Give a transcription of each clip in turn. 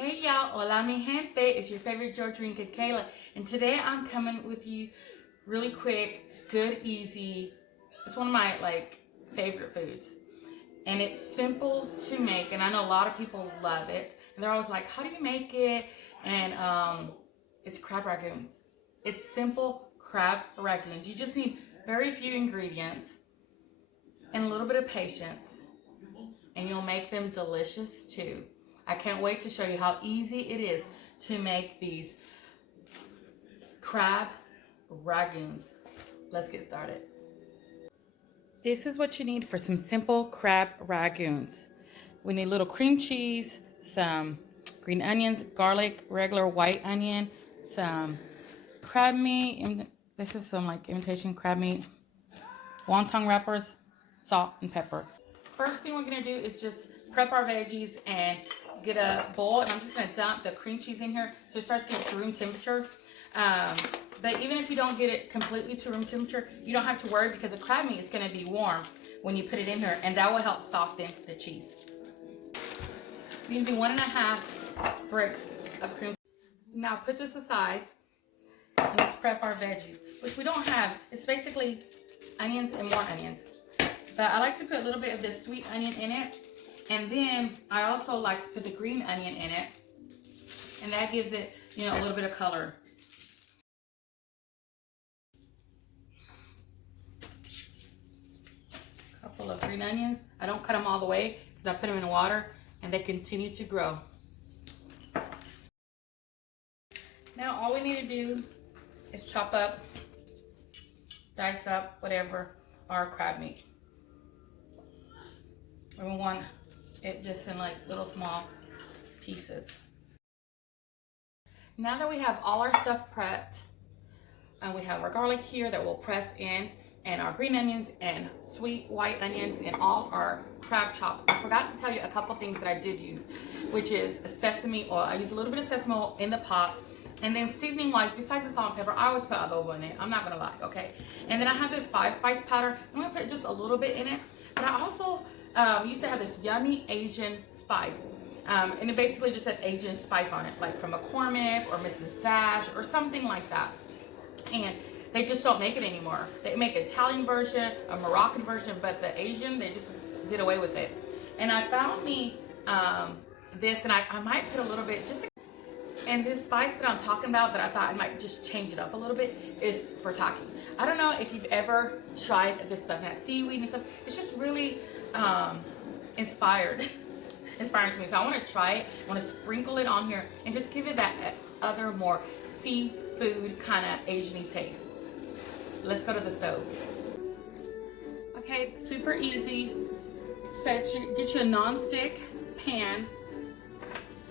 Hey y'all, hola mi gente, it's your favorite Georgia Kayla, and today I'm coming with you really quick, good, easy. It's one of my favorite foods, and it's simple to make, and I know a lot of people love it, and they're always like, how do you make it? And it's crab rangoons. It's simple crab rangoons. You just need very few ingredients and a little bit of patience, and you'll make them delicious too. I can't wait to show you how easy it is to make these crab rangoons. Let's get started. This is what you need for some simple crab rangoons. We need a little cream cheese, some green onions, garlic, regular white onion, some crab meat. This is some imitation crab meat, wonton wrappers, salt, and pepper. First thing we're gonna do is just prep our veggies and get a bowl, and I'm just gonna dump the cream cheese in here so it starts getting to room temperature. But even if you don't get it completely to room temperature, you don't have to worry because the crab meat is gonna be warm when you put it in here, and that will help soften the cheese. I'm using 1.5 bricks of cream. Now put this aside and let's prep our veggies, which we don't have. It's basically onions and more onions. But I like to put a little bit of this sweet onion in it. And then I also like to put the green onion in it. And that gives it, a little bit of color. A couple of green onions. I don't cut them all the way because I put them in the water and they continue to grow. Now all we need to do is chop up, dice up, whatever, our crab meat. And we want it just in little small pieces. Now that we have all our stuff prepped, and we have our garlic here that we'll press in, and our green onions and sweet white onions, and all our crab chopped. I forgot to tell you a couple things that I did use, which is sesame oil. I used a little bit of sesame oil in the pot. And then seasoning wise, besides the salt and pepper, I always put adobo in it. I'm not gonna lie, okay? And then I have this 5-spice powder. I'm gonna put just a little bit in it. But I also used to have this yummy Asian spice. And it basically just said Asian spice on it, like from McCormick or Mrs. Dash or something like that. And they just don't make it anymore. They make an Italian version, a Moroccan version, but the Asian, they just did away with it. And I found me this, and I might put a little bit, and this spice that I'm talking about that I thought I might just change it up a little bit is frittata. I don't know if you've ever tried this stuff, that seaweed and stuff. It's just really inspiring to me. So I want to try it. I want to sprinkle it on here and just give it that other more seafood kind of Asian-y taste. Let's go to the stove. Okay, super easy. Get you a non-stick pan.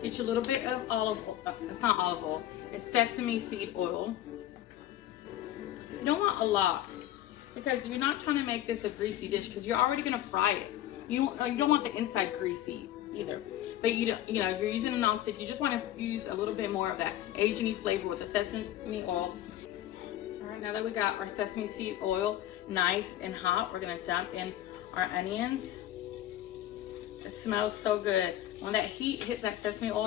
Get you a little bit of olive oil. It's not olive oil. It's sesame seed oil. You don't want a lot because you're not trying to make this a greasy dish because you're already gonna fry it. You don't want the inside greasy either. But you're using a non-stick. You just want to infuse a little bit more of that Asian-y flavor with the sesame oil. All right, now that we got our sesame seed oil nice and hot, we're gonna dump in our onions. It smells so good. When that heat hits that sesame oil,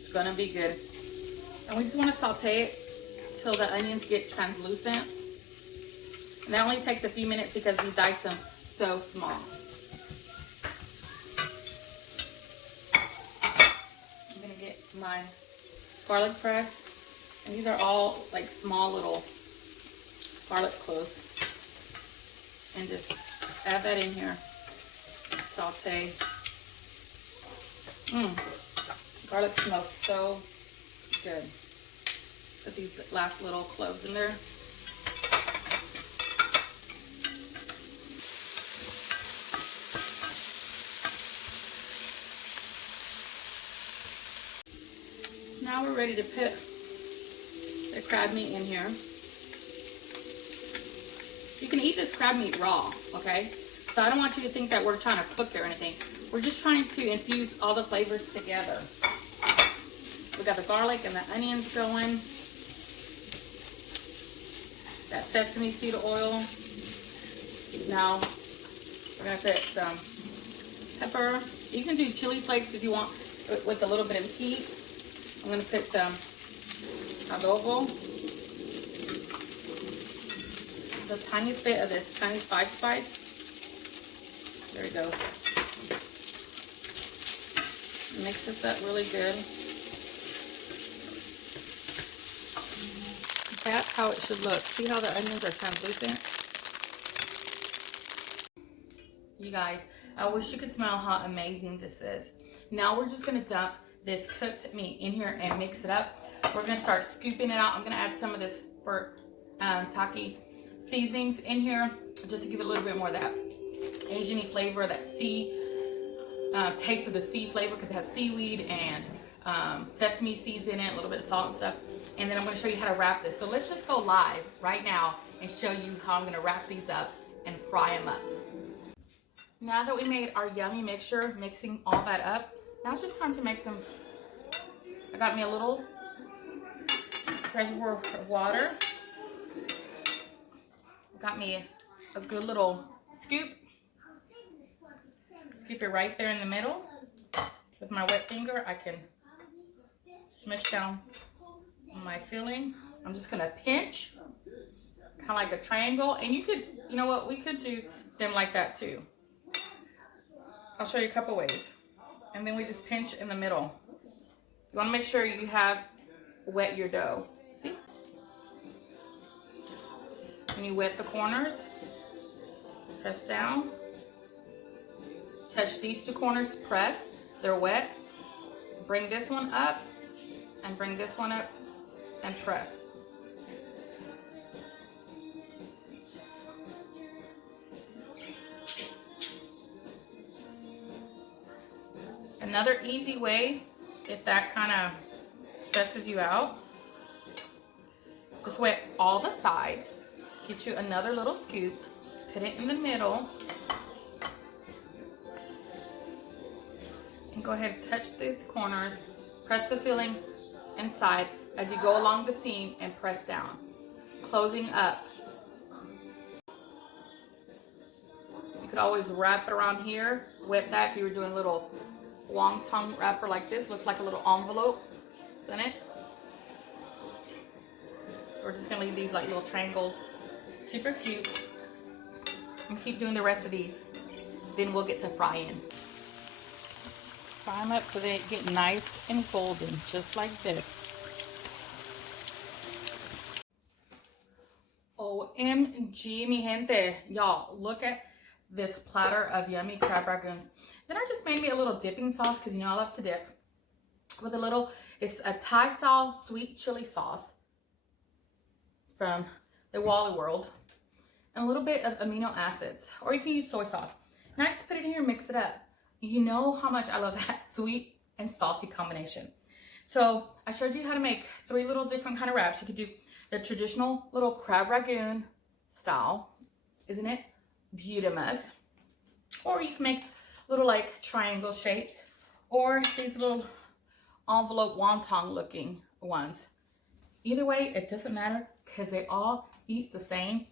it's gonna be good. And we just want to saute it till the onions get translucent. And that only takes a few minutes because we dice them so small. I'm gonna get my garlic press, and these are all small little garlic cloves, and just add that in here. Saute. Garlic smells so good. Put these last little cloves in there. Now we're ready to put the crab meat in here. You can eat this crab meat raw, okay? So I don't want you to think that we're trying to cook it or anything. We're just trying to infuse all the flavors together. We got the garlic and the onions going. That sesame seed oil. Now we're gonna put some pepper. You can do chili flakes if you want with a little bit of heat. I'm going to put some adobo. The tiniest bit of this Chinese spice. There we go. Mix this up really good. That's how it should look. See how the onions are translucent? You guys, I wish you could smell how amazing this is. Now we're just going to dump this cooked meat in here and mix it up. We're going to start scooping it out. I'm going to add some of this for taki seasonings in here just to give it a little bit more of that Asian-y flavor, that sea taste of the sea flavor, because it has seaweed and sesame seeds in it, a little bit of salt and stuff. And then I'm going to show you how to wrap this. So let's just go live right now and show you how I'm going to wrap these up and fry them up. Now that we made our yummy mixture, mixing all that up, now it's just time to make some. I got me a little reservoir of water. Got me a good little scoop. Scoop it right there in the middle. With my wet finger, I can smush down my filling. I'm just gonna pinch, kind of like a triangle. And you could, you know what, we could do them like that too. I'll show you a couple ways. And then we just pinch in the middle. You wanna make sure you have wet your dough. See? When you wet the corners, press down. Touch these two corners, press. They're wet. Bring this one up and bring this one up and press. Another easy way, if that kind of stresses you out, just wet all the sides. Get you another little scoop, put it in the middle, and go ahead and touch these corners. Press the filling inside as you go along the seam and press down, closing up. You could always wrap it around here, wet that if you were doing a little wonton wrapper like this. Looks like a little envelope, doesn't it? We're just gonna leave these like little triangles. Super cute. And keep doing the rest of these. Then we'll get to frying. Fry them up so they get nice and golden, just like this. OMG, mi gente. Y'all, look at this platter of yummy crab rangoons. Then I just made me a little dipping sauce, because you know I love to dip. With a little, it's a Thai style sweet chili sauce from the Wally World. And a little bit of amino acids. Or you can use soy sauce. And I just put it in here and mix it up. You know how much I love that sweet and salty combination. So I showed you how to make 3 little different kind of wraps. You could do the traditional little crab rangoon style. Isn't it beautimous? Or you can make little like triangle shapes. Or these little envelope wonton looking ones. Either way, it doesn't matter, because they all eat the same.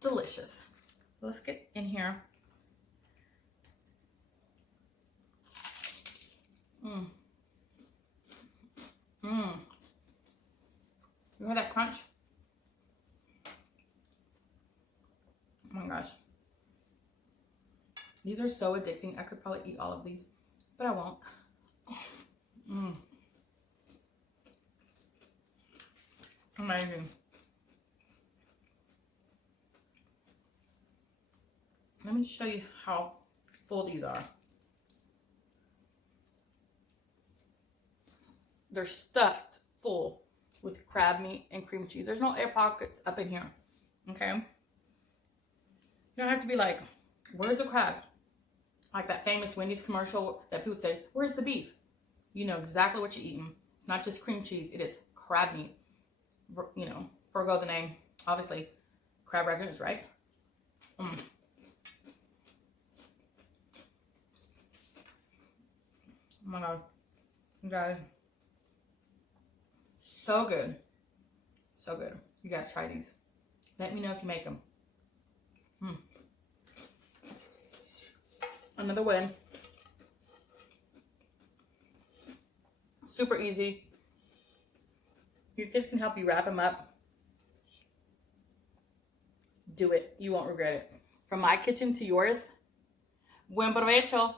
Delicious. So let's get in here. You hear that crunch? Oh my gosh. These are so addicting. I could probably eat all of these, but I won't. Amazing. Let me show you how full these are. They're stuffed full with crab meat and cream cheese. There's no air pockets up in here, okay? You don't have to be like, where's the crab? Like that famous Wendy's commercial that people say, where's the beef? You know exactly what you're eating. It's not just cream cheese, it is crab meat. You know, forego the name, obviously, crab rangoons, right? Oh my God, you guys. So good. So good. You gotta try these. Let me know if you make them. Another one Super easy. Your kids can help you wrap them up. Do it. You won't regret it. From my kitchen to yours, buen provecho.